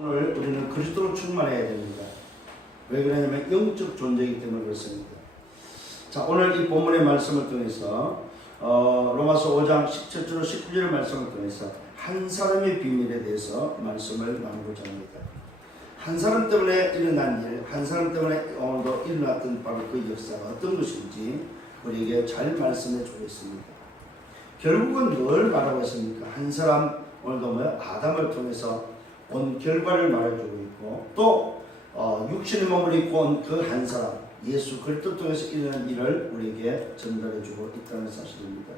오늘 우리는 그리스도로 충만해야 됩니다. 왜 그러냐면 영적 존재이기 때문에 그렇습니다. 자, 오늘 이 본문의 말씀을 통해서 로마서 5장 17절 19절 말씀을 통해서 한 사람의 비밀에 대해서 말씀을 나누고자 합니다. 한 사람 때문에 일어난 일, 한 사람 때문에 오늘도 일어났던 바로 그 역사가 어떤 것인지 우리에게 잘 말씀해 주고 있습니다. 결국은 뭘 말하고 있습니까? 한 사람, 오늘도 아담을 통해서 온 결과를 말해주고 있고, 또 육신의 몸을 입고 온 그 한 사람 예수 그리스도 통해서 일어난 일을 우리에게 전달해주고 있다는 사실입니다.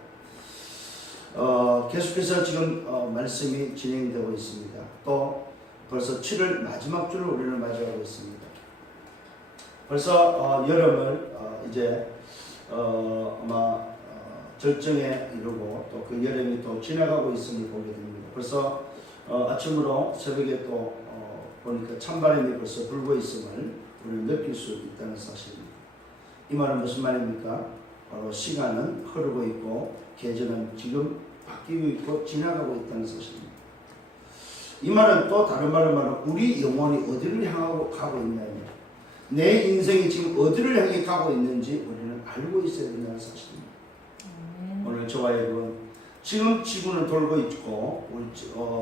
계속해서 지금 말씀이 진행되고 있습니다. 또 벌써 7월 마지막 주를 우리는 맞이하고 있습니다. 벌써 여름을 이제 아마 절정에 이르고 또 그 여름이 또 지나가고 있음을 보게 됩니다. 벌써 아침으로 새벽에 또 보니까 찬바람이 벌써 불고 있음을 우리는 느낄 수 있다는 사실입니다. 이 말은 무슨 말입니까? 바로 시간은 흐르고 있고 계절은 지금 바뀌고 있고 지나가고 있다는 사실입니다. 이 말은 또 다른 말로 말하면 우리 영혼이 어디를 향하고 가고 있냐면 내 인생이 지금 어디를 향해 가고 있는지 우리는 알고 있어야 된다는 사실입니다. 오늘 저와 여러분, 지금 지구는 돌고 있고 우리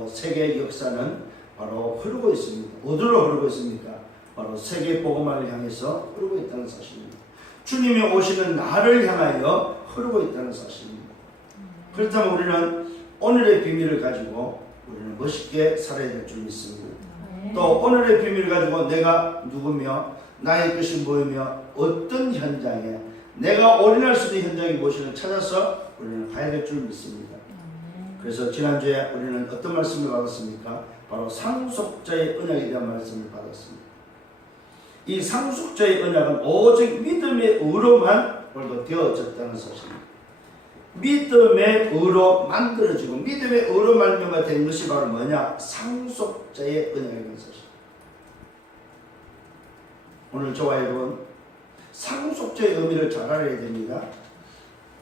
세계 역사는 바로 흐르고 있습니다. 어디로 흐르고 있습니까? 바로 세계 복음화를 향해서 흐르고 있다는 사실입니다. 주님이 오시는 날을 향하여 흐르고 있다는 사실입니다. 그렇다면 우리는 오늘의 비밀을 가지고 우리는 멋있게 살아야 될 줄 믿습니다. 또 오늘의 비밀을 가지고 내가 누구며 나의 것이 뭐이며 어떤 현장에 내가 올인할 수 있는 현장이 무엇인지 찾아서 우리는 가야 될 줄 믿습니다. 그래서 지난주에 우리는 어떤 말씀을 받았습니까? 바로 상속자의 언약에 대한 말씀을 받았습니다. 이 상속자의 언약은 오직 믿음의 의로만 오늘도 되어졌다는 사실입니다. 믿음의 의로 만들어지고 믿음의 의로 말미암아 된 것이 바로 뭐냐? 상속자의 언약이라는 사실입니다. 오늘 저와 여러분, 상속자의 의미를 잘 알아야 됩니다.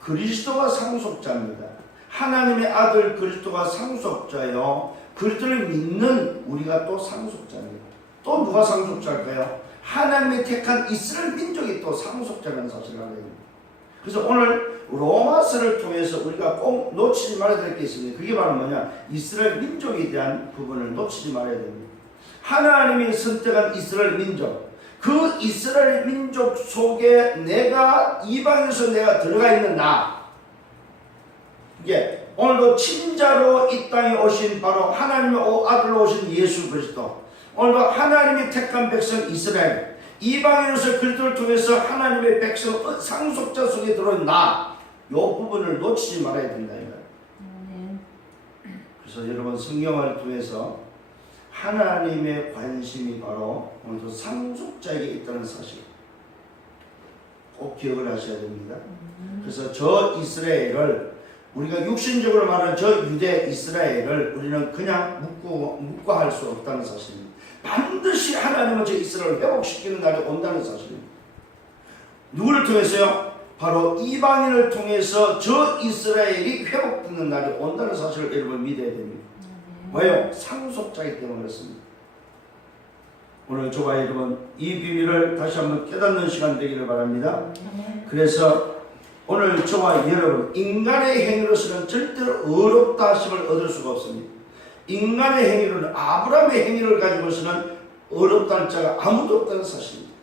그리스도가 상속자입니다. 하나님의 아들 그리스도가 상속자요. 그리스도를 믿는 우리가 또 상속자입니다. 또 누가 상속자일까요? 하나님의 택한 이스라엘 민족이 또 상속자라는 사실을 알아야 됩니다. 그래서 오늘 로마서를 통해서 우리가 꼭 놓치지 말아야 될 게 있습니다. 그게 바로 뭐냐? 이스라엘 민족에 대한 부분을 놓치지 말아야 됩니다. 하나님이 선택한 이스라엘 민족, 그 이스라엘 민족 속에 내가 이방에서 내가 들어가 있는 나, 이게 오늘도 친자로 이 땅에 오신 바로 하나님의 아들로 오신 예수 그리스도, 오늘도 하나님이 택한 백성 이스라엘, 이방인으로서 그리스도를 통해서 하나님의 백성 상속자 속에 들어온 나, 이 부분을 놓치지 말아야 된다 이거예요. 그래서 여러분 성경을 통해서 하나님의 관심이 바로 오늘도 상속자에게 있다는 사실 꼭 기억을 하셔야 됩니다. 그래서 저 이스라엘을 우리가 육신적으로 말하는 저 유대 이스라엘을 우리는 그냥 묵고 할 수 없다는 사실입니다. 반드시 하나님은 저 이스라엘을 회복시키는 날이 온다는 사실입니다. 누구를 통해서요? 바로 이방인을 통해서 저 이스라엘이 회복되는 날이 온다는 사실을 여러분 믿어야 됩니다. 왜요? 상속자이기 때문에 그렇습니다. 오늘 저와 여러분 이 비밀을 다시 한번 깨닫는 시간 되기를 바랍니다. 그래서 오늘 저와 여러분 인간의 행위로서는 절대로 의롭다 하심을 얻을 수가 없습니다. 인간의 행위로는 아브라함의 행위를 가지고서는 의롭다 할 자가 아무도 없다는 사실입니다.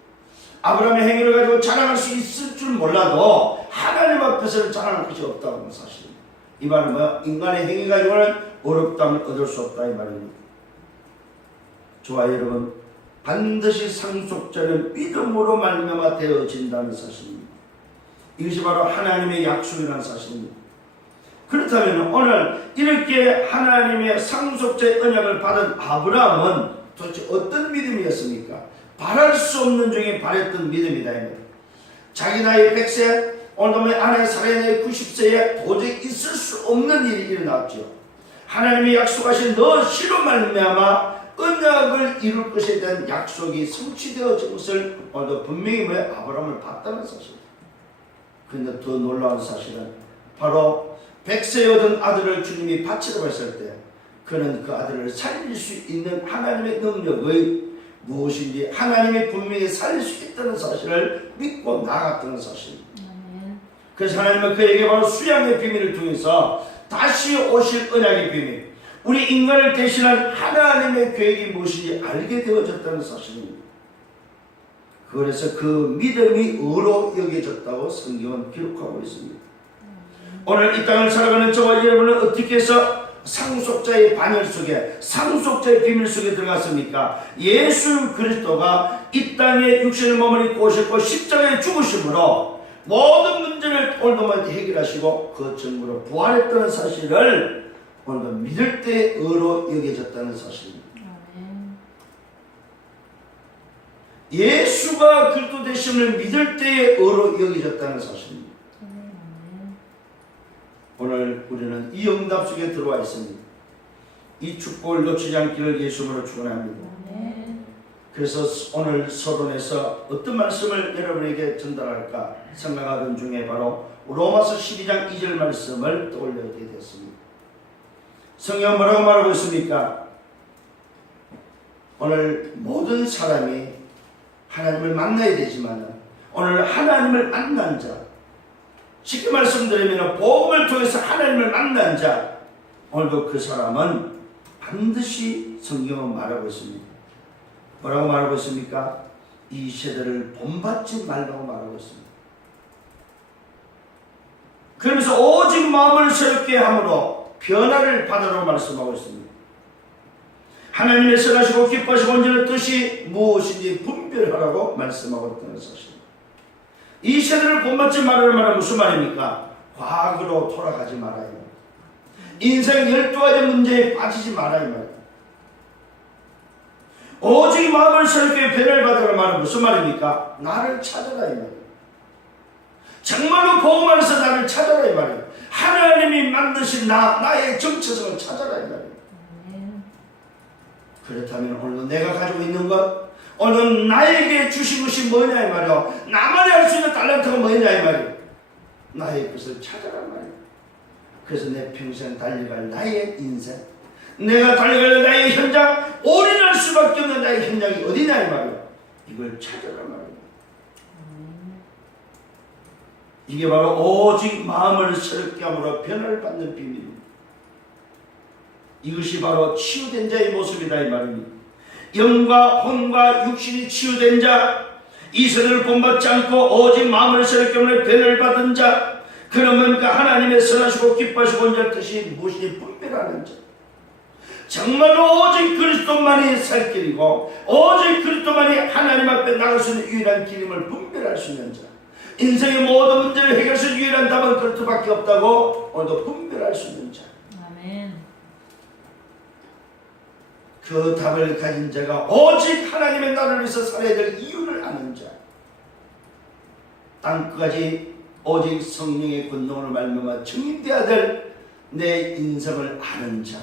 아브라함의 행위를 가지고 자랑할 수 있을 줄 몰라도 하나님 앞에서는 자랑할 것이 없다고 하는 사실입니다. 이 말은 뭐야? 인간의 행위 가지고는 의롭다함을 얻을 수 없다 이 말입니다. 저와 여러분 반드시 상속자는 믿음으로 말미암아 되어진다는 사실입니다. 이것이 바로 하나님의 약속이라는 사실입니다. 그렇다면 오늘 이렇게 하나님의 상속자의 언약을 받은 아브라함은 도대체 어떤 믿음이었습니까? 바랄 수 없는 중에 바랬던 믿음이다. 자기 나이 100세, 오늘 아내 살아야 나이 90세에 도저히 있을 수 없는 일이 일어났죠. 하나님이 약속하신 너 씨로 말미암아 언약을 이룰 것에 대한 약속이 성취되어진 것을 오늘도 분명히 아브라함을 봤다는 사실입니다. 그런데 더 놀라운 사실은 바로 100세에 얻은 아들을 주님이 바치라고 했을 때 그는 그 아들을 살릴 수 있는 하나님의 능력의 무엇인지 하나님이 분명히 살릴 수 있다는 사실을 믿고 나갔다는 사실입니다. 그래서 하나님은 그에게 바로 수양의 비밀을 통해서 다시 오실 언약의 비밀, 우리 인간을 대신한 하나님의 계획이 무엇인지 알게 되어졌다는 사실입니다. 그래서 그 믿음이 의로 여겨졌다고 성경은 기록하고 있습니다. 오늘 이 땅을 살아가는 저와 여러분은 어떻게 해서 상속자의 반열 속에, 상속자의 비밀 속에 들어갔습니까? 예수 그리스도가 이 땅에 육신의 몸을 입고 오셨고 십자가에 죽으심으로 모든 문제를 오늘도 해결하시고 그 증거로 부활했다는 사실을 오늘도 믿을 때 의로 여겨졌다는 사실입니다. 예수가 그리스도 되심을 믿을 때에 의로 여겨졌다는 사실입니다. 오늘 우리는 이 응답 속에 들어와 있습니다. 이 축복을 놓치지 않기를 예수님으로 축원합니다. 그래서 오늘 서론에서 어떤 말씀을 여러분에게 전달할까 생각하던 중에 바로 로마서 12장 2절 말씀을 떠올리게 되었습니다. 성경은 뭐라고 말하고 있습니까? 오늘 모든 사람이 하나님을 만나야 되지만 오늘 하나님을 만난 자, 쉽게 말씀드리면 복음을 통해서 하나님을 만난 자, 오늘도 그 사람은 반드시 성경은 말하고 있습니다. 뭐라고 말하고 있습니까? 이 세대를 본받지 말라고 말하고 있습니다. 그러면서 오직 마음을 새롭게 함으로 변화를 받으라고 말씀하고 있습니다. 하나님의 선하시고 기뻐하시고 온전한 뜻이 무엇인지 분별하라고 말씀하고 있다는 사실입니다. 이 세대를 본받지 말라는 말은 무슨 말입니까? 과거로 돌아가지 말아요. 인생 12가지 문제에 빠지지 말아요 말이에요. 오직 마음을 새롭게 변화를 받으라는 말은 무슨 말입니까? 나를 찾아라 이 말이에요. 정말로 복음 안에서 나를 찾아라 이 말이에요. 하나님이 만드신 나의 정체성을 찾아라 이 말이에요. 그렇다면 오늘 내가 가지고 있는 것, 오늘 나에게 주신 것이 뭐냐 이 말이에요. 나만이 할 수 있는 달란트가 뭐냐 이 말이에요. 나의 것을 찾아라 말이에요. 그래서 내 평생 달려갈 나의 인생, 내가 달려갈 나의 현장, 올인할 수밖에 없는 나의 현장이 어디냐 이 말이에요. 이걸 찾아라 말이에요. 이게 바로 오직 마음을 새롭게 함으로 변화를 받는 비밀입니다. 이것이 바로 치유된 자의 모습이다 이 말입니다. 영과 혼과 육신이 치유된 자, 이 세대를 본받지 않고 오직 마음을 새롭게 함으로 변화를 받은 자, 그러면 그 하나님의 선하시고 기뻐하시고 온전한 뜻이 무엇인지 분별하는 자, 정말로 오직 그리스도만이 살 길이고 오직 그리스도만이 하나님 앞에 나갈 수 있는 유일한 길임을 분별할 수 있는 자, 인생의 모든 문제를 해결할 수 있는 유일한 답은 그리스도밖에 없다고 오늘도 분별할 수 있는 자, 아멘. 그 답을 가진 자가 오직 하나님의 나라를 위해서 살아야 될 이유를 아는 자, 땅끝까지 오직 성령의 권능으로 말미암아 증인되어야 될 내 인생을 아는 자,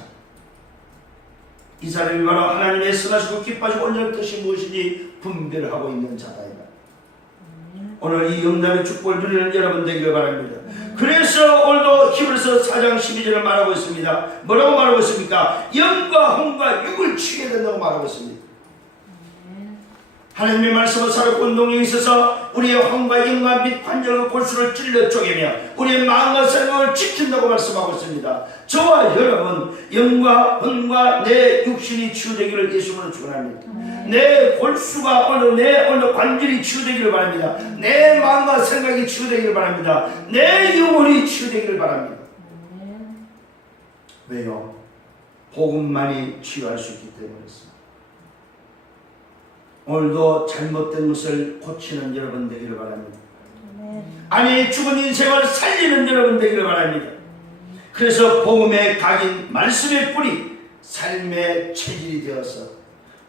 이 사람이 바로 하나님의 선하시고 기뻐하시고 온전한 뜻이 무엇인지 분별하고 있는 자다. 오늘 이 영남의 축복을 누리는 여러분 되기를 바랍니다. 그래서 오늘도 히브리서 4장 12절을 말하고 있습니다. 뭐라고 말하고 있습니까? 영과 혼과 육을 취해야 된다고 말하고 있습니다. 하나님의 말씀은 살았고 운동에 있어서 우리의 혼과 영과 및 관절과 골수를 찔러 쪼개며 우리의 마음과 생각을 지킨다고 말씀하고 있습니다. 저와 여러분, 영과 혼과 내 육신이 치유되기를 예수님으로 축원합니다. 내 골수가 오늘 관절이 치유되기를 바랍니다. 내 마음과 생각이 치유되기를 바랍니다. 내 영혼이 치유되기를 바랍니다. 왜요? 복음만이 치유할 수 있기 때문이었습니다. 오늘도 잘못된 것을 고치는 여러분 되기를 바랍니다. 아니 죽은 인생을 살리는 여러분 되기를 바랍니다. 그래서 복음의 각인 말씀의 뿌리 삶의 체질이 되어서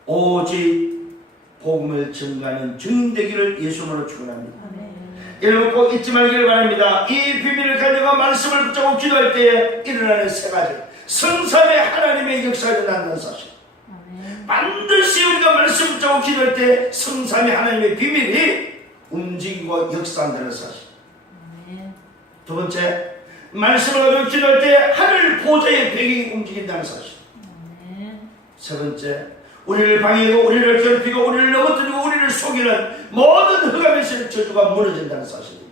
오직 복음을 전가하는 증인 되기를 예수님으로 축원합니다. 여러분 꼭 잊지 말기를 바랍니다. 이 비밀을 가져가 말씀을 붙잡고 기도할 때에 일어나는 세 가지, 성삼의 하나님의 역사가 일어난다는 사실, 반드시 우리가 말씀 붙잡고 기도할 때 성삼의 하나님의 비밀이 움직이고 역사한다는 사실. 두 번째, 말씀을 가지고 기도할 때 하늘 보좌의 배경이 움직인다는 사실. 세 번째, 우리를 방해하고 우리를 괴롭히고 우리를 넘어뜨리고 우리를 속이는 모든 흑암의 저주가 무너진다는 사실입니다.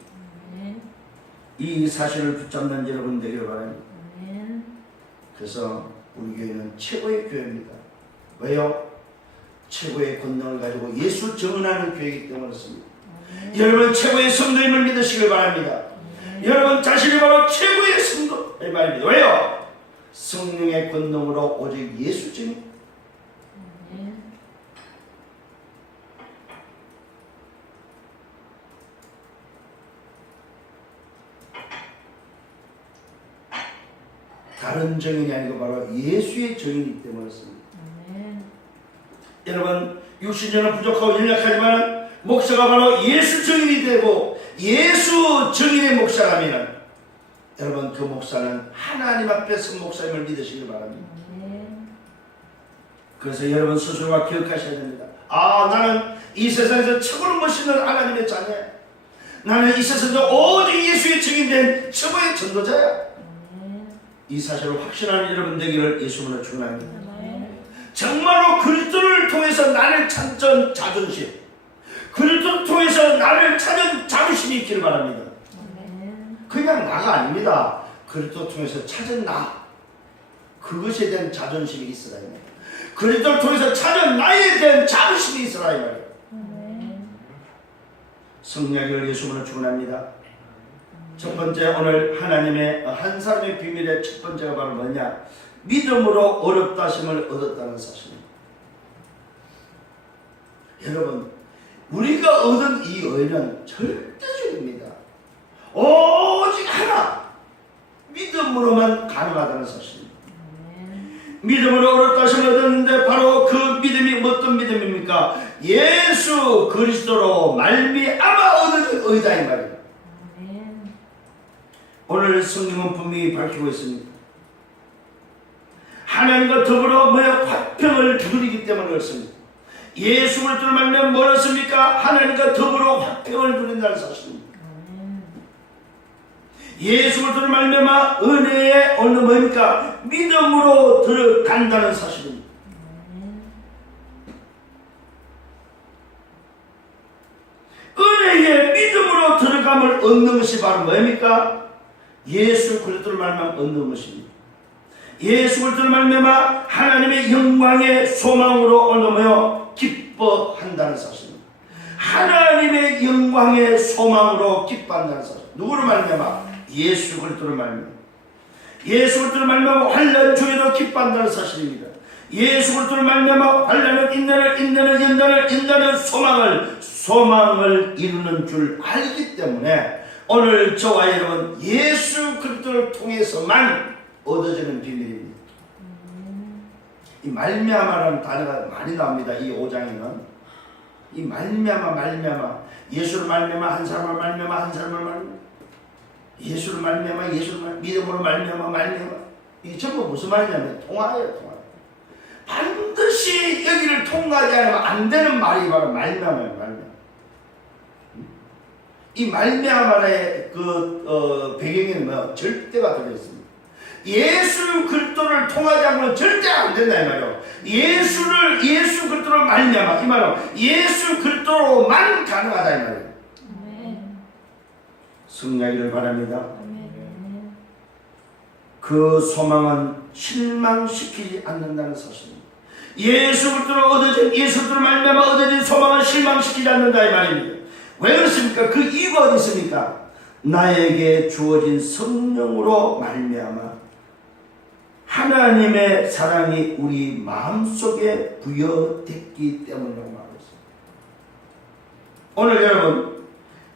이 사실을 붙잡는 여러분 되기를 바랍니다. 그래서 우리 교회는 최고의 교회입니다. 왜요? 최고의 권능을 가지고 예수 증언하는 교회이기 때문에 그렇습니다. 여러분 최고의 성도임을 믿으시길 바랍니다. 여러분 자신이 바로 최고의 성도의 말입니다. 왜요? 성령의 권능으로 오직 예수 증인. 다른 정인이 아니고 바로 예수의 정인이기 때문에 그렇습니다. 여러분 육신전은 부족하고 연약하지만 목사가 바로 예수 정인이 되고 예수 정인의 목사라면 여러분 그 목사는 하나님 앞에 선 목사임을 믿으시길 바랍니다. 그래서 여러분 스스로가 기억하셔야 됩니다. 나는 이 세상에서 최고로 멋있는 하나님의 자녀야. 나는 이 세상에서 오직 예수의 증인된 최고의 전도자야. 이 사실을 확신하는 여러분 되기를 예수님으로 축원합니다. 정말로 그리스도를 통해서 나를 찾은 자존심, 그리스도를 통해서 나를 찾은 자부심이 있기를 바랍니다. 그냥 나가 아닙니다. 그리스도를 통해서 찾은 나, 그것에 대한 자존심이 있으라 이 말이에요. 그리스도를 통해서 찾은 나에 대한 자부심이 있으라 이 말이에요. 성령을 예수님으로 축원합니다. 첫 번째, 오늘 하나님의 한 사람의 비밀의 첫 번째가 바로 뭐냐? 믿음으로 어렵다 하심을 얻었다는 사실입니다. 여러분, 우리가 얻은 이 의는 절대적입니다. 오직 하나, 믿음으로만 가능하다는 사실입니다. 믿음으로 어렵다 하심을 얻었는데 바로 그 믿음이 어떤 믿음입니까? 예수 그리스도로 말미암아 얻어진 의다 이 말입니다. 오늘 성경은 분명히 밝히고 있습니다. 하나님과 더불어 화평을 누리기 때문에 그렇습니다. 예수 그리스도를 만나면 뭐였습니까? 하나님과 더불어 화평을 누린다는 사실입니다. 예수 그리스도를 만나면 은혜의 어느 뭡니까? 믿음으로 들어간다는 사실입니다. 은혜의 믿음으로 들어감을 얻는 것이 바로 뭡니까? 예수 그리스도를 말미암아 얻는 것입니다. 예수 그리스도를 말미암아 하나님의 영광의 소망으로 얻으며 기뻐한다는 사실입니다. 하나님의 영광의 소망으로 기뻐한다는 사실. 누구를 말미암아? 예수 그리스도를 말미암아. 예수 그리스도를 말미암아 환난 중에도 기뻐한다는 사실입니다. 예수 그리스도를 말미암아 환난을 인내는 소망을 이루는 줄 알기 때문에 오늘 저와 여러분 예수 그리스도를 통해서만 얻어지는 비밀입니다. 이 말미암아라는 단어가 많이 나옵니다. 이 5장에는 이 말미암아 예수를 말미암아 한 사람을 말미암아 예수를 말미암아 믿음으로 말미암아 이게 전부 무슨 말이냐면 통화예요. 통화. 반드시 여기를 통과하지 않으면 안 되는 말이 바로 말미암아예요. 이 말미암아의 배경에는 뭐 절대가 들어있습니다. 예수 그리스도를 통하지 않으면 절대 안 된다 이 말이에요. 예수 그리스도를 말미암아 이 말은 예수 그리스도로만 가능하다 이 말이에요. 승리하기를 바랍니다. 그 소망은 실망시키지 않는다는 사실입니다. 예수 그리스도로 얻어진 예수 그리스도로 말미암아 얻어진 소망은 실망시키지 않는다 이 말입니다. 왜 그렇습니까? 그 이유가 어디 있습니까? 나에게 주어진 성령으로 말미암아 하나님의 사랑이 우리 마음속에 부여됐기 때문이라고 말했습니다. 오늘 여러분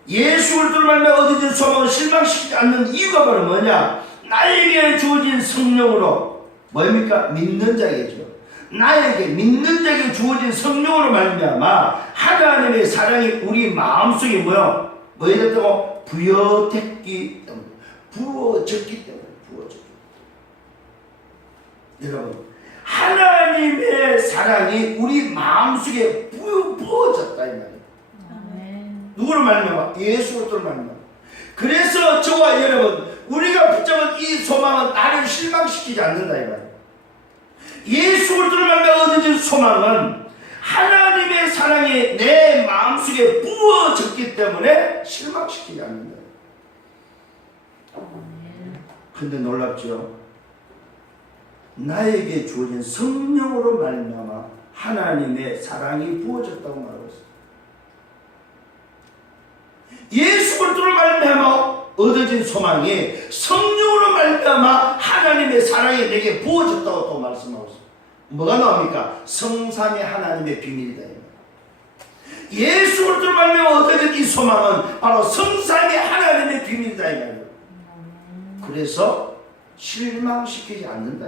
예수 그리스도를 말미암아 얻어진 소망을 실망시키지 않는 이유가 바로 뭐냐? 나에게 주어진 성령으로 뭡니까? 믿는 자에게죠. 나에게 믿는 자에게 주어진 성령으로 말미암아 하나님의 사랑이 우리 마음속에 뭐야 됐다고? 부여됐기 때문에 부어졌기 때문에 여러분 하나님의 사랑이 우리 마음속에 부어졌다 이 말이에요. 누구를 말미암아? 예수 그리스도를 말미암아. 그래서 저와 여러분 우리가 붙잡은 이 소망은 나를 실망시키지 않는다 이 말이에요. 예수 그리스도를 말미암아 얻어진 소망은 하나님의 사랑이 내 마음속에 부어졌기 때문에 실망시키지 않는다. 근데 놀랍죠? 나에게 주어진 성령으로 말미암아 하나님의 사랑이 부어졌다고 말하고 있습니다. 예수 그리스도를 말미암아 얻어진 소망이 성령으로 말미암아 하나님의 사랑이 내게 부어졌다고 또 말씀하고 있습니다. 뭐가 나옵니까? 성삼위 하나님의 비밀이다. 예수 그리스도를 말미암아 얻어진 이 소망은 바로 성삼위 하나님의 비밀이다. 그래서 실망시키지 않는다.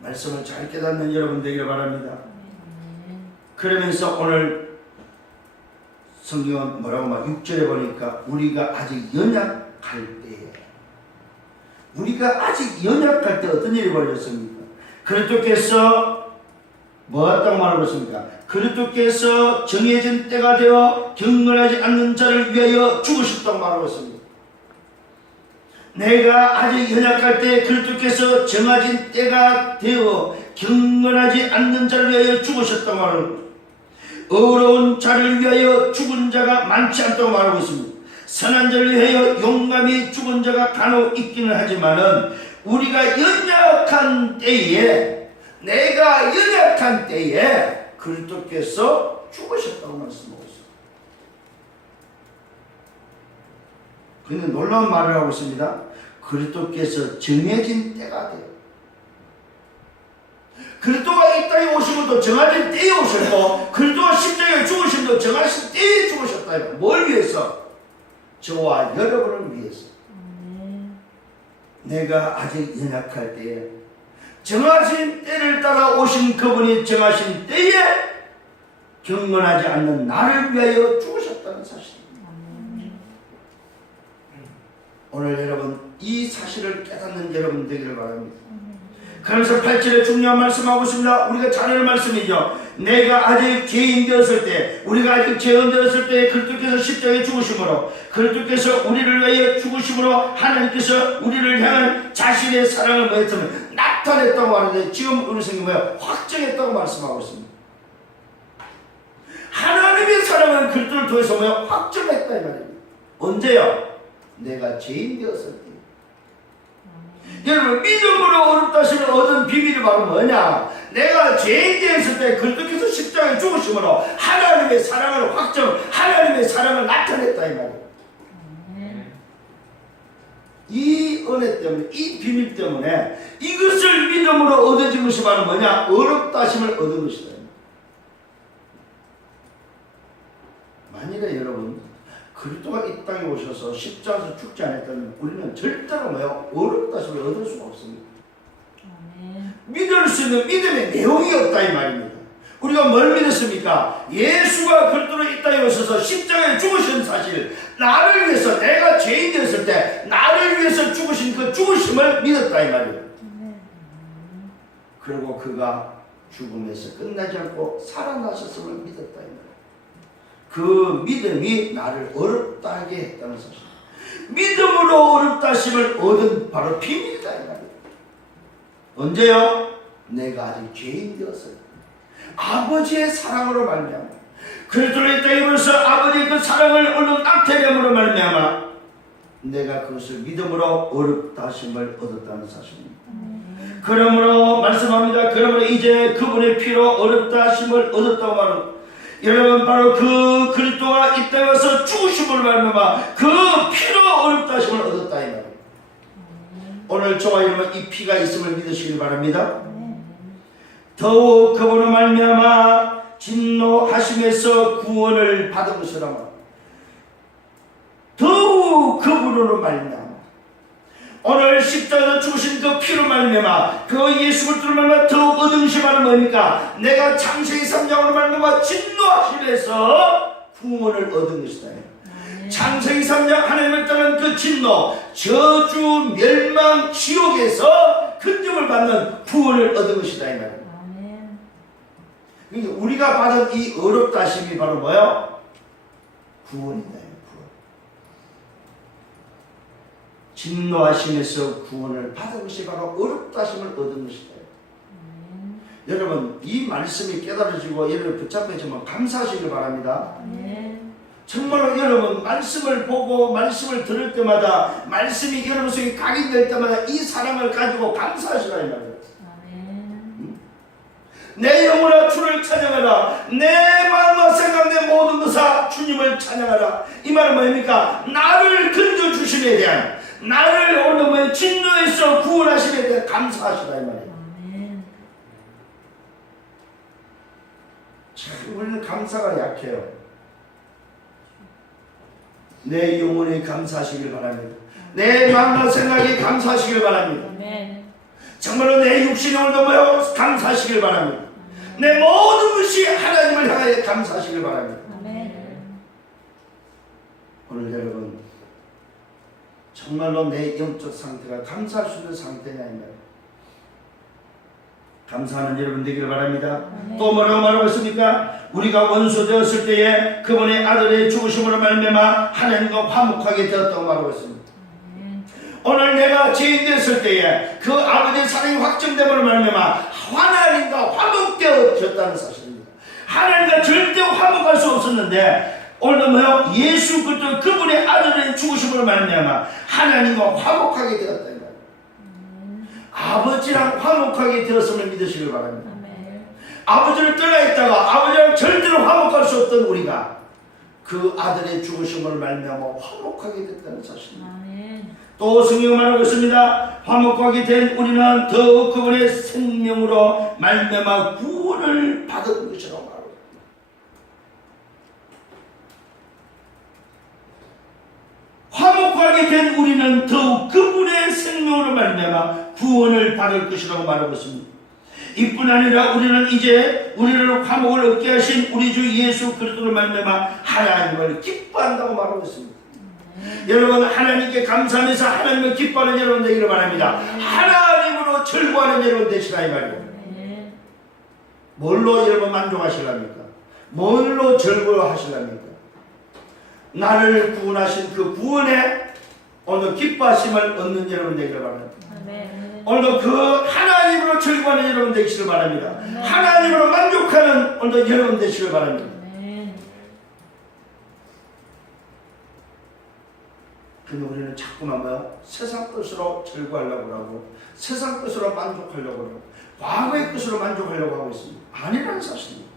말씀을 잘 깨닫는 여러분 되기를 바랍니다. 그러면서 오늘 성경은 뭐라고 말 6절에 보니까 우리가 아직 연약할 때에, 우리가 아직 연약할 때 어떤 일이 벌어졌습니까? 그리스도께서 뭐 했다고 말하고 있습니까? 그리스도께서 정해진 때가 되어 경건하지 않는 자를 위하여 죽으셨다고 말하고 있습니다. 내가 아직 연약할 때 그리스도께서 정해진 때가 되어 경건하지 않는 자를 위하여 죽으셨다고 말하고 있습니다. 어려운 자를 위하여 죽은 자가 많지 않다고 말하고 있습니다. 선한 자를 위하여 용감히 죽은 자가 간혹 있기는 하지만은 우리가 연약한 때에, 내가 연약한 때에 그리스도께서 죽으셨다고 말씀하고 있습니다. 그런데 놀라운 말을 하고 있습니다. 그리스도께서 정해진 때가 돼요. 그리스도가 이 땅에 오시고도 정해진 때에 오셨고, 그리스도가 십자가에 죽으심도 정하신 때에 죽으셨다. 뭘 위해서? 저와 여러분을 위해서. 내가 아직 연약할 때에 정하신 때를 따라 오신 그분이 정하신 때에 경건하지 않는 나를 위하여 죽으셨다는 사실입니다. 오늘 여러분 이 사실을 깨닫는 여러분 되기를 바랍니다. 그래서 8절에 중요한 말씀하고 있습니다. 우리가 잘 아는 말씀이죠. 내가 아직 죄인 되었을 때, 우리가 아직 죄인 되었을 때 그리스도께서 십자가에 죽으심으로, 그리스도께서 우리를 위해 죽으심으로 하나님께서 우리를 향한 자신의 사랑을 뭐 했으면 나타냈다고 하는데, 지금 우리 성경은 뭐예요? 확정했다고 말씀하고 있습니다. 하나님의 사랑은 그리스도를 통해서 뭐예요? 확정했다 이 말입니다. 언제요? 내가 죄인 되었을 때. 여러분, 믿음으로 어렵다심을 얻은 비밀이 바로 뭐냐? 내가 죄인 되었을 때 그리스도께서 십자가에 죽으심으로 하나님의 사랑을 확정, 하나님의 사랑을 나타냈다 이 말이에요. 이 은혜 때문에, 이 비밀 때문에 이것을 믿음으로 얻어진 것이 바로 뭐냐? 어렵다심을 얻은 것이다. 만일에 여러분 그리스도가 이 땅에 오셔서 십자가에서 죽지 않았다면 우리는 절대로 뭐요? 어렵다심을 얻을 수가 없습니다. 믿을 수 있는 믿음의 내용이 없다 이 말입니다. 우리가 뭘 믿었습니까? 예수가 그리스도로 이 땅에 오셔서 십자가에 죽으신 사실, 나를 위해서, 내가 죄인 되었을 때 나를 위해서 죽으신 그 죽으심을 믿었다 이 말이에요. 그리고 그가 죽음에서 끝나지 않고 살아나셨음을 믿었다 이 말이에요. 그 믿음이 나를 어렵다 하게 했다는 사실. 믿음으로 어렵다심을 얻은 바로 비밀이다 이 말이에요. 언제요? 내가 아직 죄인 되었을 때, 아버지의 사랑으로 말미암아, 그리스도를 이 땅에 오셔서 아버지의 그 사랑을 얻는 나타냄으로 말미암아 내가 그것을 믿음으로 어렵다심을 얻었다는 사실입니다. 그러므로 말씀합니다. 그러므로 이제 그분의 피로 어렵다심을 얻었다고 말합니다. 여러분, 바로 그 그리스도가 이 땅에 와서 죽으심을 말미암아 그 피로 어렵다심을 얻었다 이 말입니다. 오늘 저와 여러분 이 피가 있음을 믿으시길 바랍니다. 더욱 그분을 말미암아 진노하심에서 구원을 받은 것이라 말합니다. 더욱 그분으로 말미암아 오늘 십자가에서 죽으신 그 피로 말미암아 그 예수 그리스도로 말미암아 더욱 얻은 것이 바로 뭡니까? 내가 창세기 3장으로 말미암아 진노하심에서 구원을 얻은 것이다. 창세기 3장 하나님을 떠난 그 진노, 저주, 멸망, 지옥에서 근접을 받는 구원을 얻은 것이다 이 말입니다. 그러니까 우리가 받은 이 어렵다심이 바로 뭐예요? 구원이다. 구원. 진노하심에서 구원을 받은 것이 바로 어렵다 하심을 얻은 것이다. 여러분 이 말씀이 깨달아지고 여러분 붙잡혀지면 감사하시길 바랍니다. 정말로 여러분 말씀을 보고 말씀을 들을 때마다 말씀이 여러분 속에 각인될 때마다 이 사랑을 가지고 감사하시라 이 말이에요. 내 영혼아 주를 찬양하라. 내 마음과 생각 내 모든 것아 주님을 찬양하라. 이 말은 뭡니까? 나를 건져주심에 대한, 나를 오늘 진노에서 구원하심에 대해 감사하시라 이 말이에요. 참 우리는 감사가 약해요. 내 영혼이 감사하시길 바랍니다. 내 마음과 생각이 감사하시길 바랍니다. 정말로 내 육신이 오늘도 감사하시길 바랍니다. 내 모든 것이 하나님을 향하여 감사하시길 바랍니다. 오늘 여러분 정말로 내 영적 상태가 감사할 수 있는 상태냐 이 말이에요. 감사하는 여러분 되기를 바랍니다. 또 뭐라고 말하고 있습니까? 우리가 원수 되었을 때에 그분의 아들의 죽으심으로 말미암아 하나님과 화목하게 되었다고 말하고 있습니다. 오늘 내가 죄인 됐을 때에 그 아버지의 사랑이 확정됨으로 말미암아 하나님과 화목되었다는 사실입니다. 하나님과 절대 화목할 수 없었는데 오늘도 예수 그리스도 그분의 아들의 죽으심으로 말미암아 하나님과 화목하게 되었다. 아버지랑 화목하게 되었음을 믿으시길 바랍니다. 아버지를 떠나 있다가 아버지랑 절대로 화목할 수 없던 우리가 그 아들의 죽으심으로 말미암아 화목하게 됐다는 사실입니다. 또 성경은 말하고 있습니다. 화목하게 된 우리는 더욱 그분의 생명으로 말미암아 구원을 받은 것이라고 말합니다. 화목하게 된 우리는 더욱 그분의 생명으로 말미암아 구원을 받을 것이라고 말하고 있습니다. 이뿐 아니라 우리는 이제 우리를 화목을 얻게 하신 우리 주 예수 그리스도로 말미암아 하나님을 기뻐한다고 말하고 있습니다. 여러분 하나님께 감사하면서 하나님을 기뻐하는 여러분 되기를 바랍니다. 하나님으로 절구하는 여러분 되시라 이 말이에요. 뭘로 여러분 만족하시랍니까? 뭘로 절구하시랍니까? 나를 구원하신 그 구원에 오늘 기뻐하심을 얻는 여러분 되기를 바랍니다. 오늘도 그 하나님으로 절구하는 여러분 되시길 바랍니다. 하나님으로 만족하는 오늘도 여러분 되시길 바랍니다. 근데 우리는 자꾸만 세상 뜻으로 절구하려고 하고 세상 뜻으로 만족하려고 하고 과거의 뜻으로 만족하려고 하고 있습니다. 아니라는 사실입니다.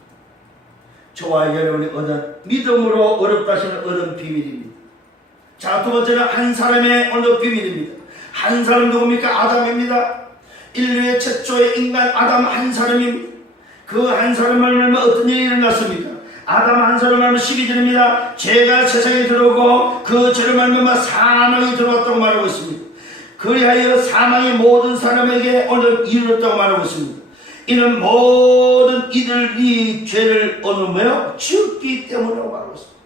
저와 여러분이 얻은 믿음으로 어렵다 하시는 얻은 비밀입니다. 자, 두 번째는 한 사람의 얻은 비밀입니다. 한 사람 누굽니까? 아담입니다. 인류의 최초의 인간 아담 한 사람입니다. 그 한 사람을 어떤 일이 일어났습니까? 아담 한 사람을 말하면 12절입니다. 죄가 세상에 들어오고 그 죄를 말하면 사망이 들어왔다고 말하고 있습니다. 그리하여 사망이 모든 사람에게 오늘 이르렀다고 말하고 있습니다. 이는 모든 이들이 죄를 오늘 지었기 때문이라고 말하고 있습니다.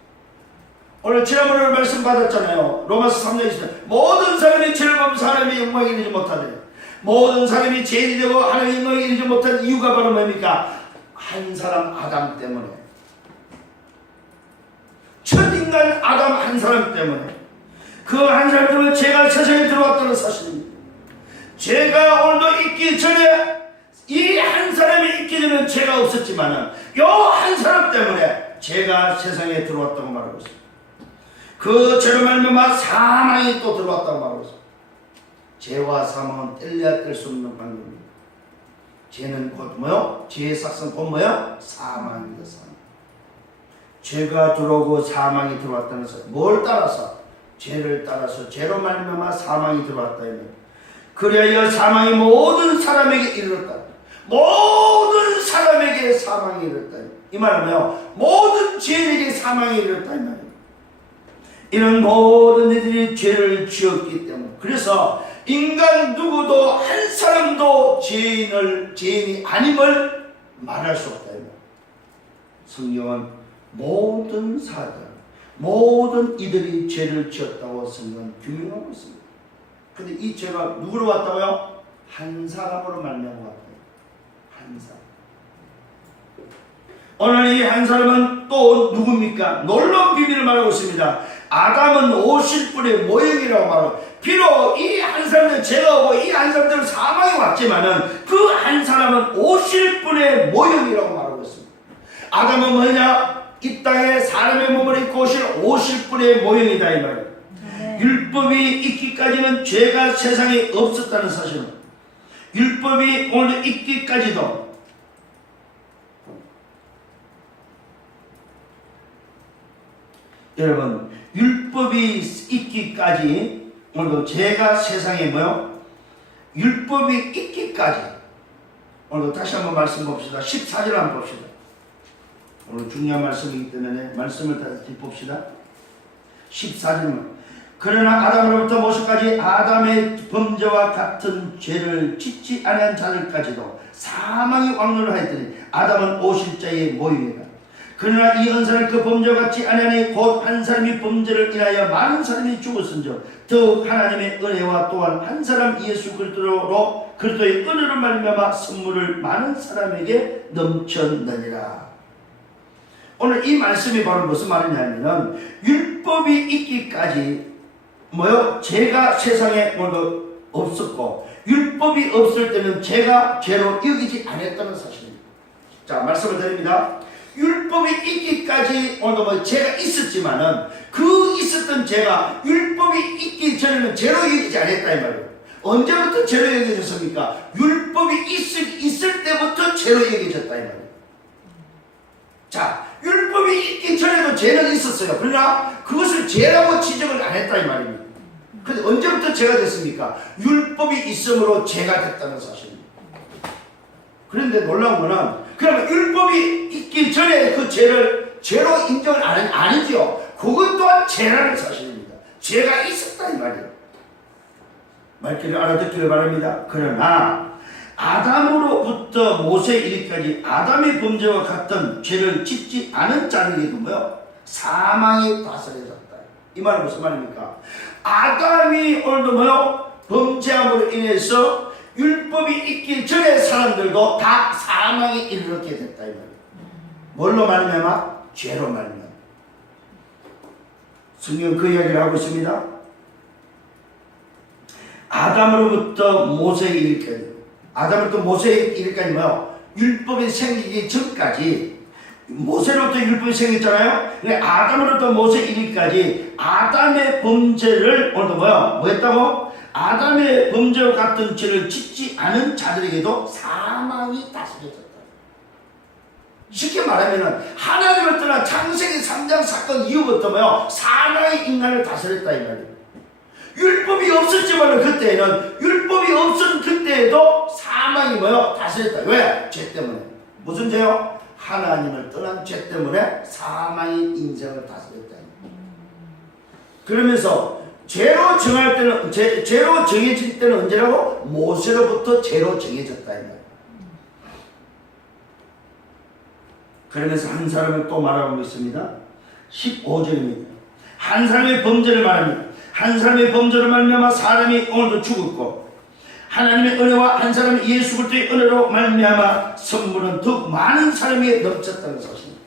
오늘 지난번에 말씀 받았잖아요. 로마서 3장에 있습니다. 모든 사람이 죄를 범 사람의 영광에 이르지 못하되 모든 사람이 죄인이 되고 하나님의 영광에 이르지 못한 이유가 바로 뭡니까? 한 사람 아담 때문에, 첫인간 아담 한 사람 때문에, 그 한 사람 때문에 죄가 세상에 들어왔다는 사실입니다. 죄가 오늘도 있기 전에 이 한 사람이 있기 전에 죄가 없었지만 요 한 사람 때문에 죄가 세상에 들어왔다고 말하고 있습니다. 그 죄로 말미암아 사망이 또 들어왔다고 말하고 있습니다. 죄와 사망은 뗄래야 뗄 수 없는 관계입니다. 죄는 곧 죄의 삭은 곧 사망입니다. 사망. 죄가 들어오고 사망이 들어왔다는 사실. 뭘 따라서? 죄를 따라서 죄로 말미암아 사망이 들어왔다. 그리하여 사망이 모든 사람에게 이르렀다. 모든 사람에게 사망이 이르렀다. 이 말은 모든 죄인에게 사망이 이르렀다. 이 말이에요. 이는 모든 이들이 죄를 지었기 때문에. 그래서 인간 누구도 한 사람도 죄인이 아님을 말할 수 없다. 성경은 모든 사람, 모든 이들이 죄를 지었다고 성경은 규명하고 있습니다. 그런데 이 죄가 누구로 왔다고요? 한 사람으로 말미암아 왔다. 한 사람. 오늘 이 한 사람은 또 누굽니까? 놀라운 비밀을 말하고 있습니다. 아담은 오실분의 모형이라고 말하고 비록 이 한 사람은 죄가 오고 이 한 사람들은 사망이 왔지만은 그 한 사람은 오실 분의 모형이라고 말하고 있습니다. 아담은 뭐냐? 이 땅에 사람의 몸을 입고 오실 분의 모형이다 이 말이에요. 율법이 있기까지는 죄가 세상에 없었다는 사실은, 율법이 오늘 있기까지도 여러분, 율법이 있기까지 오늘도 죄가 세상에 뭐요? 율법이 있기까지. 오늘도 다시 한번 말씀 봅시다. 14절 한번 봅시다. 오늘 중요한 말씀이기 때문에 말씀을 다시 봅시다. 14절은 그러나 아담으로부터 모세까지 아담의 범죄와 같은 죄를 짓지 아니한 자들까지도 사망이 왕노하였더니 아담은 오실 자의 모형이다. 그러나 이 은사는 그 범죄와 같지 아니하니 곧 한 사람이 범죄를 인하여 많은 사람이 죽었은즉 더욱 하나님의 은혜와 또한 한 사람 예수 그리스도의 은혜로 말미암아 선물을 많은 사람에게 넘쳤느니라. 오늘 이 말씀이 바로 무슨 말이냐면은 율법이 있기까지 뭐요? 죄가 세상에 오늘 없었고 율법이 없을 때는 죄가 죄로 여기지 않았다는 사실입니다. 자, 말씀을 드립니다. 율법이 있기까지 오늘 뭐 죄가 있었지만은 그 있었던 죄가 율법이 있기 전에는 죄로 여기지 않았다 이 말이에요. 언제부터 죄로 여겨졌습니까? 율법이 있을 때부터 죄로 여겨졌다 이 말이에요. 자, 율법이 있기 전에도 죄는 있었어요. 그러나 그것을 죄라고 지적을 안 했다 이 말입니다. 근데 언제부터 죄가 됐습니까? 율법이 있음으로 죄가 됐다는 사실입니다. 그런데 놀라운 거는 그러면 율법이 있기 전에 그 죄를 죄로 인정을 안 하지요. 그것 또한 죄라는 사실입니다. 죄가 있었다 이 말이에요. 말귀를 알아듣기를 바랍니다. 그러나 아담으로부터 모세 이르기까지 아담의 범죄와 같은 죄를 짓지 않은 자들에게도 뭐요? 사망이 다스려졌다. 이 말은 무슨 말입니까? 아담이 오늘도 뭐요? 범죄함으로 인해서 율법이 있기 전에 사람들도 다 사망에 이르게 됐다 이 말이에요. 뭘로 말미암아? 죄로 말미암아. 성경 그 이야기를 하고 있습니다. 아담으로부터 모세에 이르기까지, 아담으로부터 모세에 이르기까지 뭐요? 율법이 생기기 전까지, 모세로부터 율법이 생겼잖아요. 근데 아담으로부터 모세에 이르기까지 아담의 범죄를 오늘도 뭐요? 뭐 했다고? 아담의 범죄와 같은 죄를 짓지 않은 자들에게도 사망이 다스려졌다. 쉽게 말하면 하나님을 떠난 창세기 3장 사건 이후부터 뭐요? 사망이 인간을 다스렸다 이 말이에요. 율법이 없었지만 그때에는 율법이 없은 그때에도 사망이 뭐요? 다스렸다. 왜? 죄 때문에. 무슨 죄요? 하나님을 떠난 죄 때문에 사망이 인생을 다스렸다. 그러면서 죄로 정할 때는 죄로 정해질 때는 언제라고? 모세로부터 죄로 정해졌다 이 말이에요. 그러면서 한 사람을 또 말하고 있습니다. 15절입니다. 한 사람의 범죄를 말합니다. 한 사람의 범죄를 말미암아 사람이 오늘도 죽었고 하나님의 은혜와 한 사람 예수 그리스도의 은혜로 말미암아 선물은 더욱 많은 사람에게 넘쳤다는 사실입니다.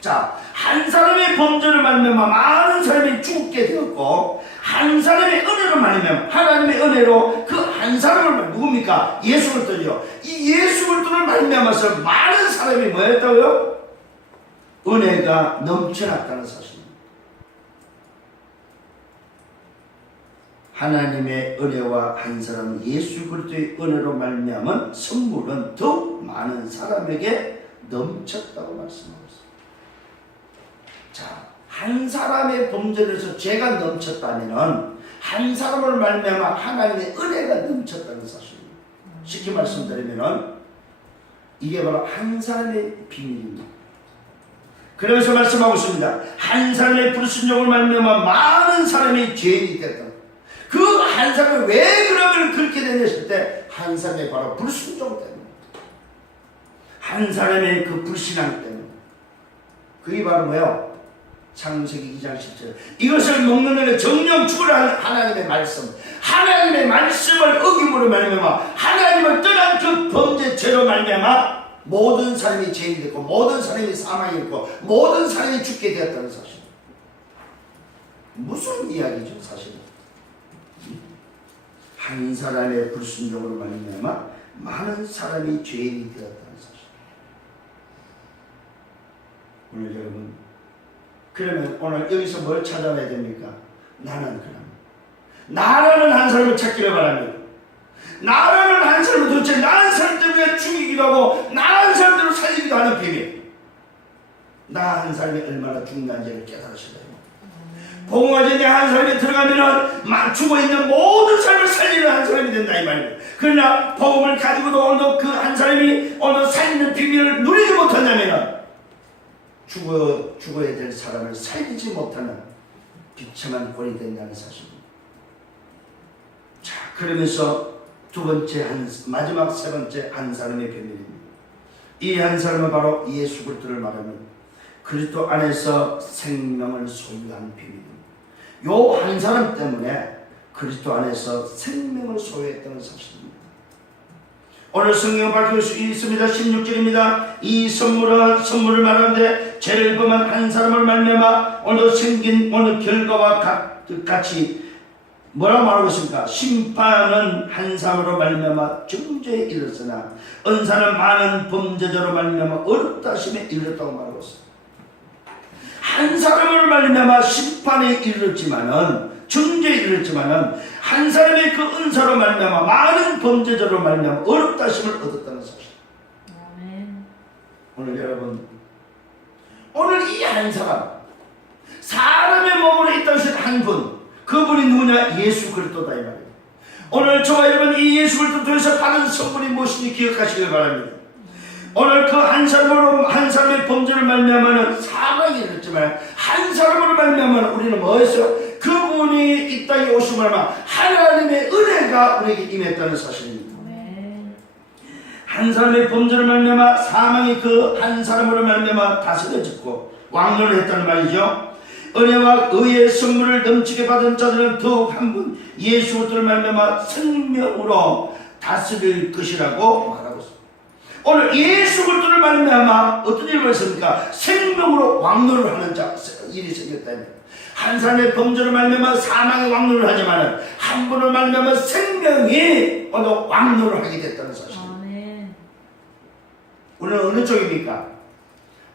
자, 한 사람의 범죄를 말미암아 많은 사람이 죽게 되었고 한 사람의 은혜로 말미암아 하나님의 은혜로 그 한 사람을 누굽니까? 예수 그리스도요. 이 예수 그리스도를 말미암아서 많은 사람이 뭐였다고요? 은혜가 넘쳐났다는 사실입니다. 하나님의 은혜와 한 사람 예수 그리스도의 은혜로 말미암은 선물은 더욱 많은 사람에게 넘쳤다고 말씀하고 있습니다. 자, 한 사람의 범죄를 해서 죄가 넘쳤다면은 한 사람을 말미암아 하나님의 은혜가 넘쳤다는 사실입니다. 쉽게 말씀드리면은 이게 바로 한 사람의 비밀입니다. 그러면서 말씀하고 있습니다. 한 사람의 불순종을 말미암아 많은 사람이 죄인이 됐다. 그 한 사람이 왜 그러면 그렇게 되냐 했을 때 한 사람의 바로 불순종 때문에, 한 사람의 그 불신앙 때문에. 그게 바로 뭐예요? 창세기 2장 10절. 이것을 먹는 날에 정령 죽으라 하나님의 말씀. 하나님의 말씀을 어김으로 말미암아 하나님을 떠난 그 범죄 죄로 말미암아 모든 사람이 죄인이 됐고 모든 사람이 사망이 됐고 모든 사람이 죽게 되었다는 사실. 무슨 이야기죠 사실은? 한 사람의 불순종으로 말미암아 많은 사람이 죄인이 되었다는 사실. 오늘 여러분, 그러면 오늘 여기서 뭘 찾아내야 됩니까? 나는 나라는 한 사람을 찾기를 바랍니다. 나라는 한 사람을 도대체 나는 사람 때문에 죽이기도 하고 나는 사람들을 살리기도 하는 비밀. 나 한 사람이 얼마나 중요한지를 깨달으시다. 복음화전에 한 사람이 들어가면은 죽어있는 모든 삶을 살리는 한 사람이 된다 이 말이에요. 그러나 복음을 가지고도 오늘도 그 한 사람이 오늘 살리는 비밀을 누리지 못한다면은 죽어야 될 사람을 살리지 못하는 비참한 꼴이 된다는 사실입니다. 자, 그러면서 두 번째 마지막 세 번째 한 사람의 비밀입니다. 이 한 사람은 바로 예수 그리스도를 말하는 그리스도 안에서 생명을 소유한 비밀입니다. 요 한 사람 때문에 그리스도 안에서 생명을 소유했다는 사실입니다. 오늘 성경 밝힐 수 있습니다. 16절입니다. 이 선물을 말하는데 죄를 범한 한 사람을 말미암아 오늘 생긴 오늘 결과와 같이 뭐라고 말하고 있습니까? 심판은 한 사람으로 말미암아 정죄에 이르렀으나 은사는 많은 범죄자로 말미암아 어렵다 하심에 이르렀다고 말하고 있습니다. 한 사람을 말미암아 심판에 이르렀지만은 정죄에 이르렀지만은 한 사람의 그 은사로 말미암아 많은 범죄자로 말미암아 어렵다 하심을 얻었다는 사실. 아멘. 오늘 여러분, 오늘 이 한 사람의 몸으로 있다는 한 분, 그분이 누구냐? 예수 그리스도다 이 말이에요. 오늘 저와 여러분 이 예수 그리스도 통해서 받은 선물이 무엇인지 기억하시길 바랍니다. 오늘 그 한 사람의 범죄를 말미암아는 사망이 이르렀지만 한 사람으로 말미암아는 우리는 뭐였어요? 그분이 이 땅에 오심을 말미암아 하나님의 은혜가 우리에게 임했다는 사실입니다. 한 사람의 범죄를 말미암아 사망이 그 한 사람으로 말미암아 다스려졌고 왕노를 했다는 말이죠. 은혜와 의의 선물을 넘치게 받은 자들은 더욱 한 분 예수 그리스도를 말미암아 생명으로 다스릴 것이라고 말하고 있습니다. 오늘 예수 그리스도를 말미암아 어떤 일을 벌였습니까? 생명으로 왕노를 하는 일이 생겼다면 한 사람의 범죄를 말미암아 사망의 왕노를 하지만 한 분을 말미암아 생명이 오늘 왕노를 하게 됐다는 사실입니다. 우리는 어느 쪽입니까?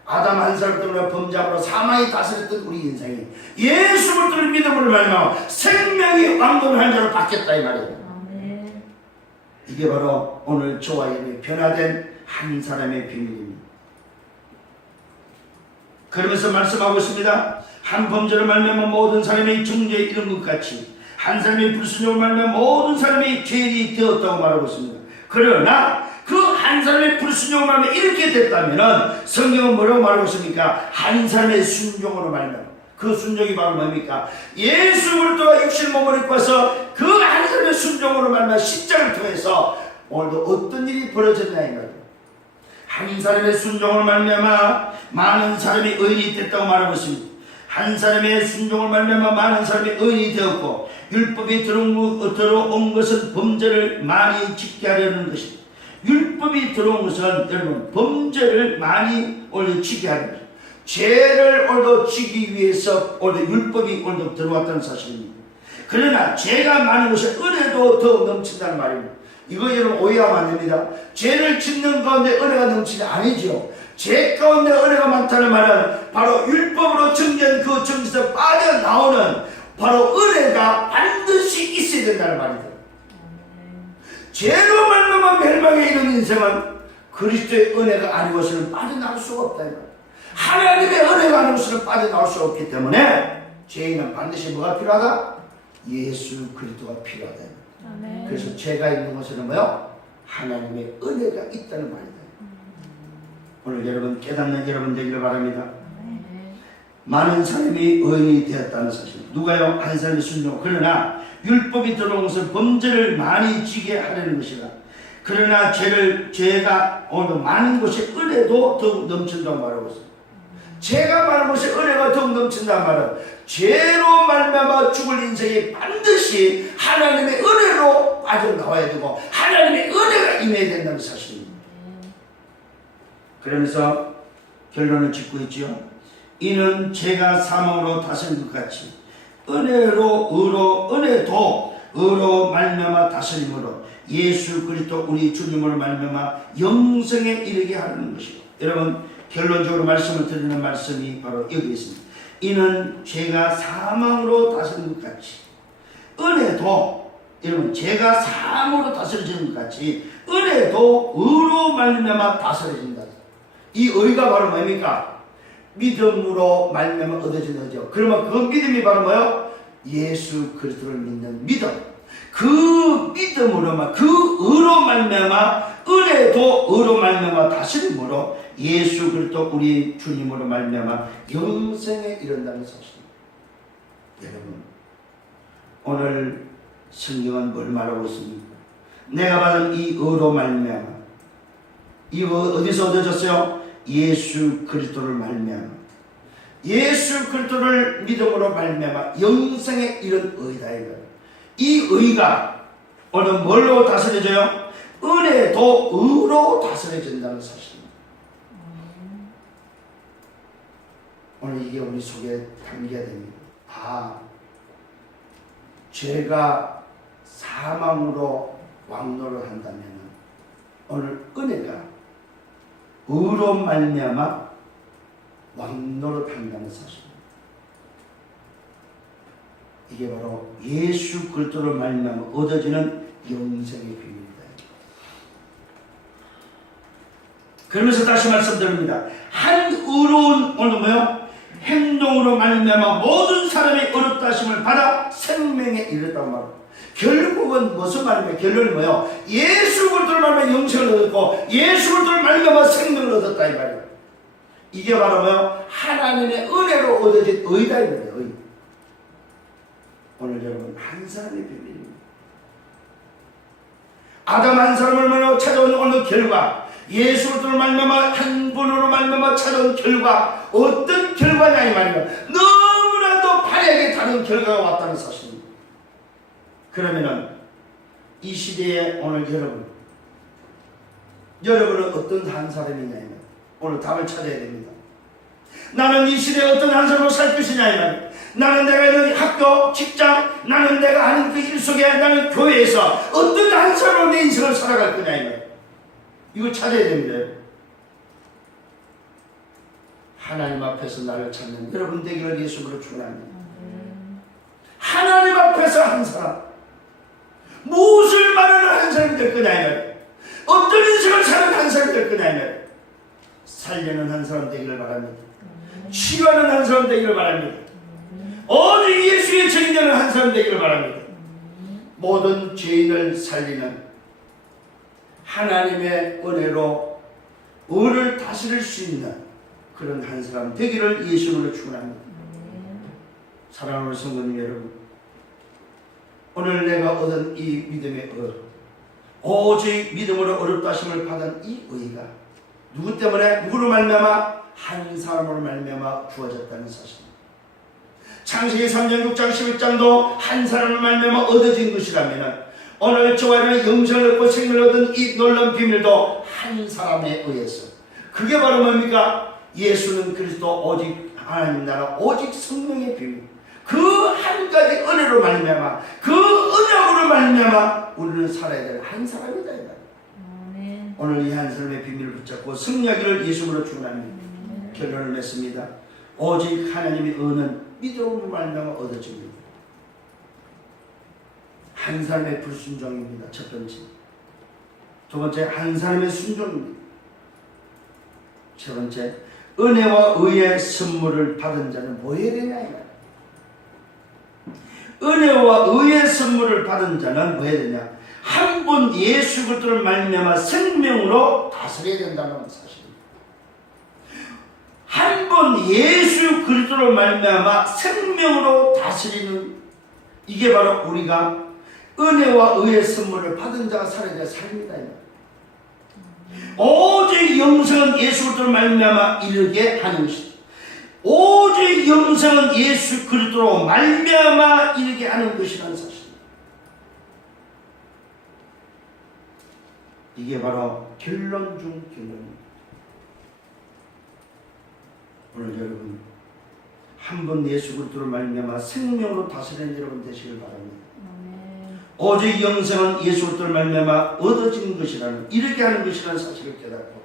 아담 한 사람 때문에 범죄함으로 사망이 다스렸던 우리 인생이 예수 그리스도를 믿음으로 말미암아 생명이 왕노를 한 자로 바뀌었다 이 말이에요. 이게 바로 오늘 저와 여러분이 변화된 한 사람의 비밀입니다. 그러면서 말씀하고 있습니다. 한 범죄를 말미암아 모든 사람이 정죄에 이른 것 같이 한 사람의 불순종을 말미암아 모든 사람이 죄인이 되었다고 말하고 있습니다. 그러나 그 한 사람의 불순종을 말미암아 이렇게 됐다면 성경은 뭐라고 말하고 있습니까? 한 사람의 순종으로 말미암아 그 순종이 바로 뭡니까? 예수 그리스도가 육신 몸을 입고 와서 그 한 사람의 순종으로 말미암아 십자가를 통해서 오늘도 어떤 일이 벌어졌냐 이 말이에요. 한 사람의 순종을 말미암아 많은 사람이 의인이 됐다고 말하고 있습니다. 한 사람의 순종을 말미암아 많은 사람이 의인이 되었고 율법이 들어온 것은 범죄를 많이 짓게 하려는 것입니다. 율법이 들어온 것은 여러분 범죄를 많이 오늘 지게 하는 것입니다. 죄를 오늘도 지기 위해서 오늘 율법이 오늘도 들어왔다는 사실입니다. 그러나 죄가 많은 것은 은혜도 더 넘친다는 말입니다. 이거 여러분 오해하면 안 됩니다. 죄를 짓는 가운데 은혜가 넘치지 아니죠. 죄 가운데 은혜가 많다는 말은 바로 율법으로 정죄한 그 정죄에서 빠져나오는 바로 은혜가 반드시 있어야 된다는 말이죠. 죄로 말미암아 멸망에 이른 인생은 그리스도의 은혜가 아니고서는 빠져나올 수가 없다. 하나님의 은혜가 아니고서는 빠져나올 수 없기 때문에 죄인은 반드시 뭐가 필요하다? 예수 그리스도가 필요하다. 그래서 죄가 있는 것은 뭐요? 하나님의 은혜가 있다는 말이다. 오늘 여러분 깨닫는 여러분 되기를 바랍니다. 많은 사람이 의인이 되었다는 사실. 누가요? 한 사람이 순종. 그러나 율법이 들어온 것은 범죄를 많이 지게 하려는 것이라. 그러나 죄가 오늘 많은 것이 은혜도 더욱 넘친다고 말하고 있습니다. 죄가 많은 것이 은혜가 더욱 넘친다는 말은 죄로 말미암아 죽을 인생이 반드시 하나님의 은혜로 빠져나와야 되고 하나님의 은혜가 임해야 된다는 사실입니다. 그러면서 결론을 짓고 있죠. 이는 죄가 사망으로 다스린 것 같이 은혜로 의로 은혜도 의로 말미암아 다스림으로 예수 그리스도 우리 주님으로 말미암아 영생에 이르게 하는 것이고, 여러분 결론적으로 말씀을 드리는 말씀이 바로 여기 있습니다. 이는 죄가 사망으로 다스린 것 같이 은혜도, 여러분 죄가 사망으로 다스려지는 것 같이 은혜도 의로 말미암아 다스려진다. 이 의가 바로 뭡니까? 믿음으로 말미암아 얻어지는 거죠. 그러면 그 믿음이 바로 뭐요? 예수 그리스도를 믿는 믿음. 그 믿음으로만, 그 의로 말미암아 은혜도 의로 말미암아 다스림으로 예수 그리스도 우리 주님으로 말미암아 영생에 이른다는 사실입니다. 여러분 오늘 성경은 뭘 말하고 있습니까? 내가 받은 이 의로 말미암아, 이거 어디서 얻어졌어요? 예수 그리스도를 말미암아, 예수 그리스도를 믿음으로 말미암아 영생에 이른 의다. 이 의가 오늘 뭘로 다스려져요? 은혜도 의로 다스려진다는 사실입니다. 오늘 이게 우리 속에 담겨야 됩니다. 죄가 사망으로 왕노를 한다면 오늘 은혜가 의로 말미암아 왕노를 한다는 사실입니다. 이게 바로 예수 그리스도로 말미암아 얻어지는 영생의 비밀입니다. 그러면서 다시 말씀드립니다. 한 의로운 오늘 뭐요? 행동으로 말미암아 모든 사람이 의롭다 하심을 받아 생명에 이르렀다고 말합니다. 결국은 무슨 말이냐? 결론이 뭐요? 예수 그리스도를 말미암아 영생을 얻었고 예수 그리스도를 말미암아 생명을 얻었다 이 말이에요. 이게 바로 뭐요? 하나님의 은혜로 얻어진 의다 이 말이에요. 의. 오늘 여러분 한 사람의 비밀입니다. 아담 한 사람을 말미암아 찾아온 어느 결과, 예수 그리스도를 말미암아 한 분으로 말미암아 찾아온 결과, 어떤 결과냐 이 말이에요. 너무나도 발약에 다른 결과가 왔다는 사실입니다. 그러면은 이 시대에 오늘 여러분은 어떤 한 사람이냐, 오늘 답을 찾아야 됩니다. 나는 이 시대에 어떤 한 사람으로 살 것이냐 이 말이에요. 나는 내가 있는 학교, 직장, 나는 내가 하는 그 일 속에, 나는 교회에서 어떤 한 사람으로 내 인생을 살아갈 거냐 이 말이에요. 이걸 찾아야 됩니다. 하나님 앞에서 나를 찾는 여러분 되기를 예수로 축원합니다. 하나님 앞에서 한 사람, 무엇을 말하는 한 사람이 될 거냐 이 말이에요. 어떤 인생을 사는 한 사람이 될 거냐 이 말이에요. 살려는 한 사람 되기를 바랍니다. 치유하는 한 사람 되기를 바랍니다. 오직 예수의 증인되는 한 사람 되기를 바랍니다. 모든 죄인을 살리는 하나님의 은혜로 의를 다스릴 수 있는 그런 한 사람 되기를 예수로 축원합니다. 사랑하는 성도님 여러분, 오늘 내가 얻은 이 믿음의 의, 오직 믿음으로 어렵다 하심을 받은 이 의가 누구 때문에, 누구로 말미암아? 한 사람으로 말미암아 주어졌다는 사실입니다. 창세기 3장 6장 11장도 한 사람으로 말미암아 얻어진 것이라면 오늘 저와 여러분의 영생을 얻고 생명을 얻은 이 놀라운 비밀도 한 사람에 의해서, 그게 바로 뭡니까? 예수는 그리스도 오직 하나님 나라 오직 성령의 비밀, 그 한 가지 은혜로 말미암아, 그 은혜로 말미암아 우리는 살아야 될 한 사람이다 이 말이에요. 오늘 이 한 사람의 비밀을 붙잡고 승리하기를 예수로 축원합니다. 결론을 맺습니다. 오직 하나님의 은은 믿음으로 말미암아 얻어집니다. 한 사람의 불순종입니다. 첫 번째. 두 번째, 한 사람의 순종입니다. 세 번째, 은혜와 의의 선물을 받은 자는 뭐 해야 되냐 이 말이에요. 은혜와 의의 선물을 받은 자는 뭐 해야 되냐? 한 분 예수 그리스도를 말미암아 생명으로 다스려야 된다는 사실입니다. 한 분 예수 그리스도를 말미암아 생명으로 다스리는, 이게 바로 우리가 은혜와 의의 선물을 받은 자가 살아야 될 삶이다. 오직 영생은 예수 그리스도를 말미암아 이르게 하는 것이다. 오직 영생은 예수 그리스도로 말미암아 이르게 하는 것이라는 사실입니다. 이게 바로 결론 중 결론입니다. 오늘 여러분 한 번 예수 그리스도를 말미암아 생명으로 다스리는 여러분 되시길 바랍니다. 오직 영생은 예수 그리스도로 말미암아 얻어진 것이라는, 이렇게 하는 것이라는 사실을 깨닫고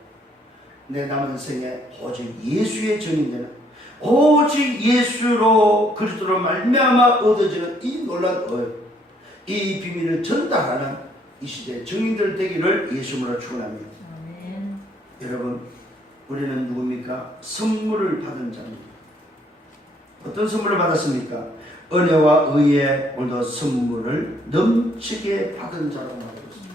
내 남은 생에 오직 예수의 증인되는, 오직 예수로 그리스도로 말미암아 얻어지는 이 놀라운 이 비밀을 전달하는 이 시대의 증인들 되기를 예수님으로 축원합니다. 여러분, 우리는 누굽니까? 선물을 받은 자입니다. 어떤 선물을 받았습니까? 은혜와 의의 오늘도 선물을 넘치게 받은 자라고 말하고 있습니다.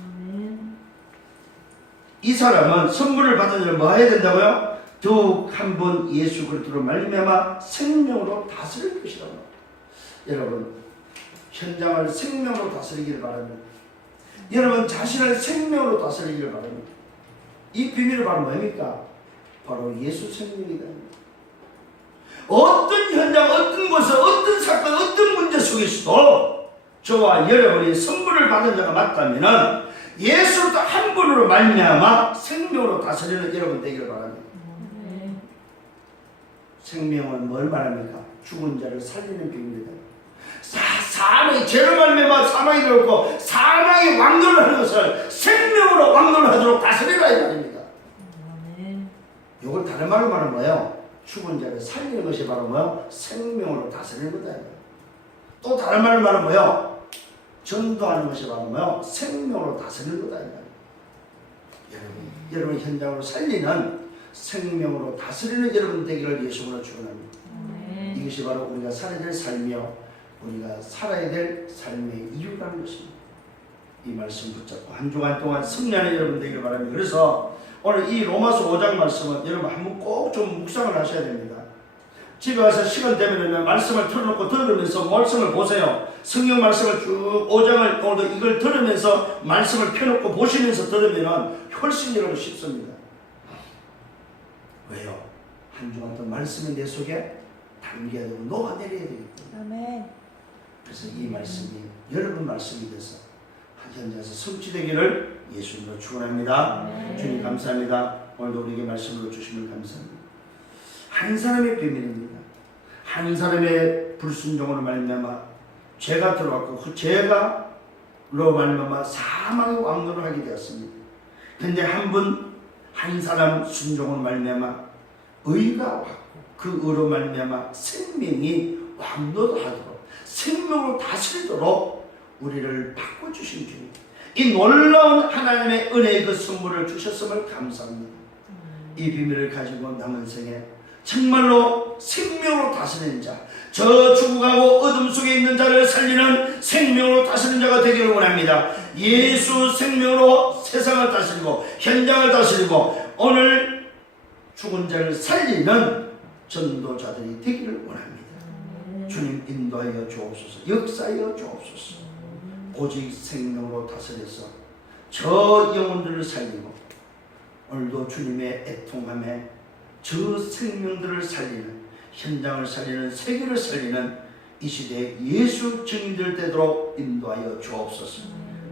이 사람은 선물을 받은 자를 뭐 해야 된다고요? 더욱 한 번 예수 그리스도로 말미암아 생명으로 다스릴 것이라고. 여러분, 현장을 생명으로 다스리기를 바랍니다. 여러분 자신을 생명으로 다스리기를 바랍니다. 이 비밀은 바로 뭡니까? 바로 예수 생명이다. 어떤 현장, 어떤 곳에, 어떤 사건, 어떤 문제 속에서도 저와 여러분이 선물을 받은 자가 맞다면 예수도 한 분으로 말미암아 생명으로 다스리는 여러분 되기를 바랍니다. 생명은 뭘 말합니까? 죽은 자를 살리는 비밀이다. 사망이 죄로 말미암아 사망이 되었고 사망이 왕노를 하는 것을 생명으로 왕노를 하도록 다스리라 이 말입니다. 이걸 다른 말로 말하면 뭐예요? 죽은 자를 살리는 것이 바로 뭐예요? 생명으로 다스리는 거다. 또 다른 말로 말하면 뭐예요? 전도하는 것이 바로 뭐예요? 생명으로 다스리는 거다. 여러분 현장으로 살리는 생명으로 다스리는 여러분 되기를 예수님으로 축원합니다. 이것이 바로 우리가 살아야 될 삶이요, 우리가 살아야 될 삶의 이유라는 것입니다. 이 말씀 붙잡고 한 주간 동안 승리하는 여러분 되기를 바랍니다. 그래서 오늘 이 로마서 5장 말씀은 여러분 한번 꼭 좀 묵상을 하셔야 됩니다. 집에 와서 시간 되면 말씀을 틀어놓고 들으면서 말씀을 보세요. 성경 말씀을 쭉 5장을 오늘 이걸 들으면서 말씀을 펴놓고 보시면서 들으면 훨씬 여러분 쉽습니다. 왜요? 한 주간 동안 말씀이 내 속에 담겨야 되고 녹아내려야 되기 때문에. 그래서 이 말씀이 여러분 말씀이 돼서 현장에서 성취되기를 예수님으로 축원합니다. 주님 감사합니다. 오늘도 우리에게 말씀을 주시면 감사합니다. 한 사람의 비밀입니다. 한 사람의 불순종으로 말미암아 죄가 들어왔고 그 죄가로 말미암아 사망의 왕노를 하게 되었습니다. 그런데 한 사람 순종으로 말미암아 의가 왔고 그 의로 말미암아 생명이 왕노하도록 생명으로 다스리도록 우리를 바꿔주신 주님, 이 놀라운 하나님의 은혜의 그 선물을 주셨음을 감사합니다. 이 비밀을 가지고 남은 생에 정말로 생명으로 다스리는 자, 저 죽어가고 어둠 속에 있는 자를 살리는 생명으로 다스리는 자가 되기를 원합니다. 예수 생명으로 세상을 다스리고 현장을 다스리고 오늘 죽은 자를 살리는 전도자들이 되기를 원합니다. 주님 인도하여 주옵소서, 역사하여 주옵소서. 오직 생명으로 다스려서 저 영혼들을 살리고 오늘도 주님의 애통함에 저 생명들을 살리는, 현장을 살리는, 세계를 살리는 이 시대에 예수 증인들 되도록 인도하여 주옵소서.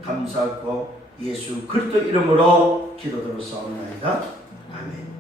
감사하고 예수 그리스도 이름으로 기도드렸사옵나이다. 아멘.